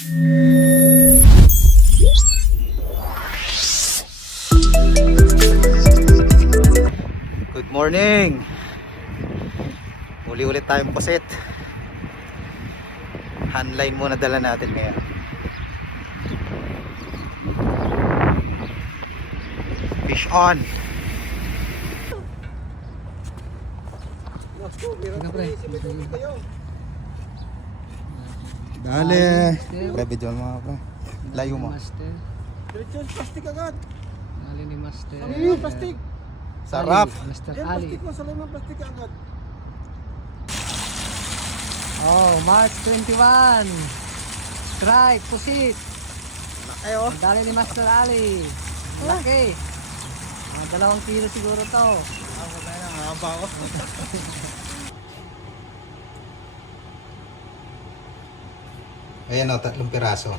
Good morning. Uli ulit tayong pusit. Handline muna dala natin ngayon. Fish on. Dale. Pre, video mo mga pre. Layo mo. Master. Diretso, plastic agad. Dali ni Master. Ano yung plastic? Sarap. Master Yan, Ali. plastic mo. Salay mo plastic agad. Oh, March 21. Strike, pusit. Ayo. Dali ni Master Ali. Laki. 2 kilo siguro to. Ako tayo na haba ko. Ayan o, 3 piraso.